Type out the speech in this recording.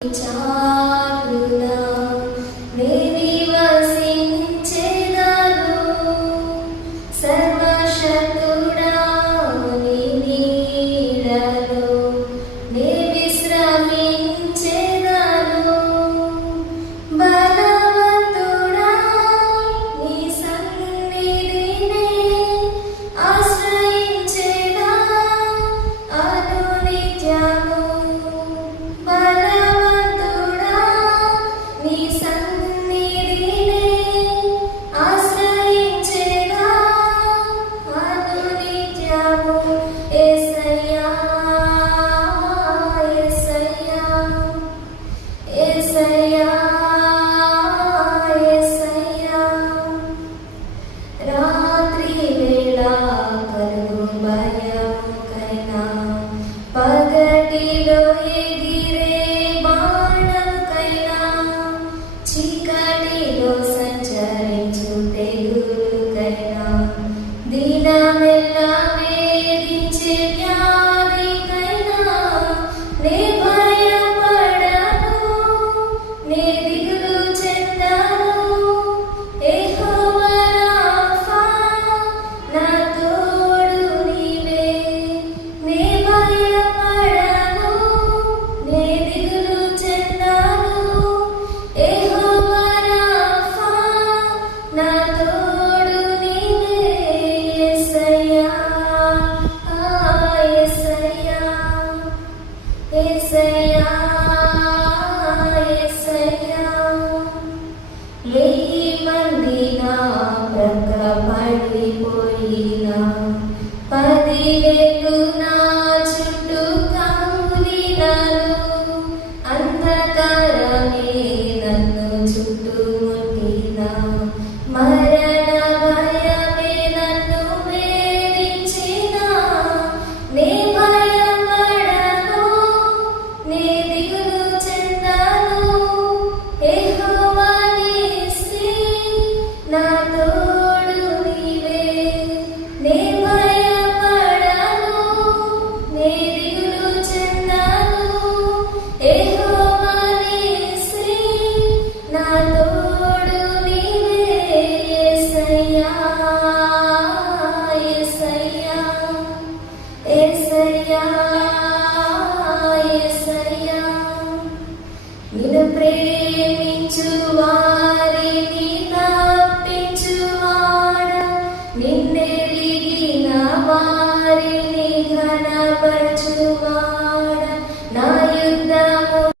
చాలునా దేవి వసించెదను సర్వశక్తుడా నీ నీడలో నే విశ్రమించెదను బలవంతుడా నీ సన్నిధినే ఆశ్రయించెదా అనునిత్యము రాత్రి వేళ కలుగు భయముకైనా పగటిలో ఎగిరే బాణముకైనా చీకటిలో సంచరించు తెగులుకైనా దినమెల్లా వేధించే వ్యాధికైనా నే భయపడను నే దిగులు చెందను యెహోవా రాఫా నా తోడు నీవే నే భయపడను నే దిగులు చెందను యెహోవా రాఫా నా తోడు నీవే యేసయ్యా యేసయ్యా యేసయ్యా యేసయ్యా వెయ్యి మంది నా ప్రక్క పడిపోయినా 10,000 నా చుట్టూ కమ్ములినను అంధకారమే నన్ను చుట్టుముట్టినా మరణ భయమే నన్ను వేధించినా నే భయపడను నే దిగులు చెందను యెహోవా నీసే నా తోడు నీవే నే భయపడను నే దిగులు చెందను యెహోవా నీసే నా తోడు నీవే యేసయ్యా యేసయ్యా యేసయ్యా యేసయ్యా నిన్ను ప్రేమించు